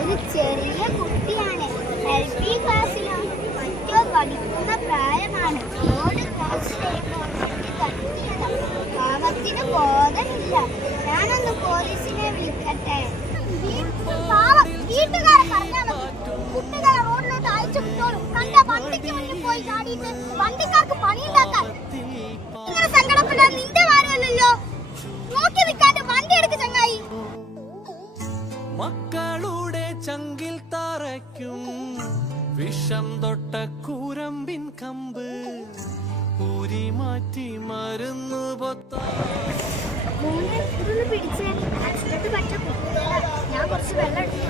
ഒരു ചെറിയ കുട്ടിയാണ്, LP ക്ലാസ്സിലാണ്, മറ്റോ പഠിക്കുന്ന പ്രായമാണ്. റോഡ് ക്രോസ് ചെയ്യുമ്പോൾ പാവത്തിന് ബോധമില്ല. ഞാനൊന്ന് പോലീസിനെ വിളിക്കട്ടെ. വീട്ടുകാരെ പറഞ്ഞാൽ മതി, കുട്ടികളെ റോഡിലോട്ട് അയച്ചു വിട്ടോളും. കണ്ട വണ്ടിക്ക് മുന്നിൽ പോയി ചാടിയിട്ട് വണ്ടിക്കാർക്ക് പണിയുണ്ടാക്കാൻ. ഇങ്ങനെ സങ്കടപ്പെടാൻ നിന്റെ കാര്യമല്ലല്ലോ. നോക്കി നിൽക്കാണ്ട് വണ്ടി എടുക്ക് ചങ്ങായി. മക്കളുടെ ചങ്കിൽ തറയ്ക്കും വിഷം തൊട്ട കൂരമ്പിൻ കമ്പ് ഊരി മാറ്റി മരുന്ന് പിടിച്ച് ആക്സിഡന്റ് പറ്റ ഞാൻ കുറച്ച് വെള്ളം എടുത്ത്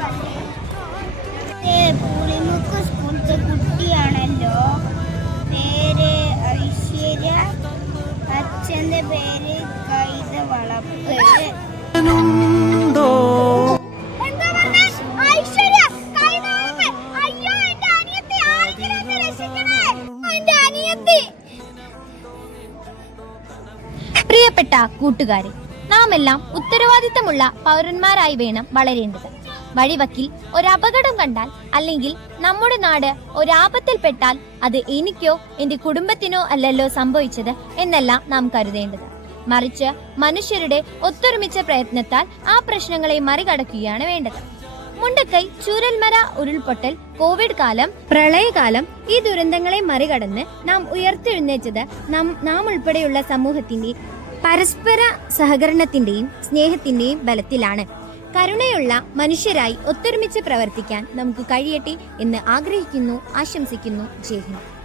പുളിമുക്ക് സ്കൂളിലെ കുട്ടിയാണല്ലോ. പേര് ഐശ്വര്യ, അച്ഛന്റെ പേര് കൈത വളപ്പ്. പ്രിയപ്പെട്ട കൂട്ടുകാരെ, നാം എല്ലാം ഉത്തരവാദിത്തമുള്ള പൗരന്മാരായി വേണം വളരേണ്ടത്. വഴിവക്കിൽ ഒരപകടം കണ്ടാൽ അല്ലെങ്കിൽ നമ്മുടെ നാട് ഒരാപത്തിൽപ്പെട്ടാൽ അത് എനിക്കോ എന്റെ കുടുംബത്തിനോ അല്ലല്ലോ സംഭവിച്ചത് എന്നല്ല നാം കരുതേണ്ടത്. മറിച്ച് മനുഷ്യരുടെ ഒത്തൊരുമിച്ച പ്രയത്നത്താൽ ആ പ്രശ്നങ്ങളെ മറികടക്കുകയാണ് വേണ്ടത്. മുണ്ടക്കൈ, ചൂരൽമല ഉരുൾപൊട്ടൽ, കോവിഡ് കാലം, പ്രളയകാലം, ഈ ദുരന്തങ്ങളെ മറികടന്ന് നാം ഉയർത്തെഴുന്നേറ്റത് നാം ഉൾപ്പെടെയുള്ള സമൂഹത്തിന്റെ പരസ്പര സഹകരണത്തിന്റെയും സ്നേഹത്തിന്റെയും ബലത്തിലാണ്. കരുണയുള്ള മനുഷ്യരായി ഒത്തൊരുമിച്ച് പ്രവർത്തിക്കാൻ നമുക്ക് കഴിയട്ടെ എന്ന് ആഗ്രഹിക്കുന്നു, ആശംസിക്കുന്നു. ജയ് ഹിന്ദ്.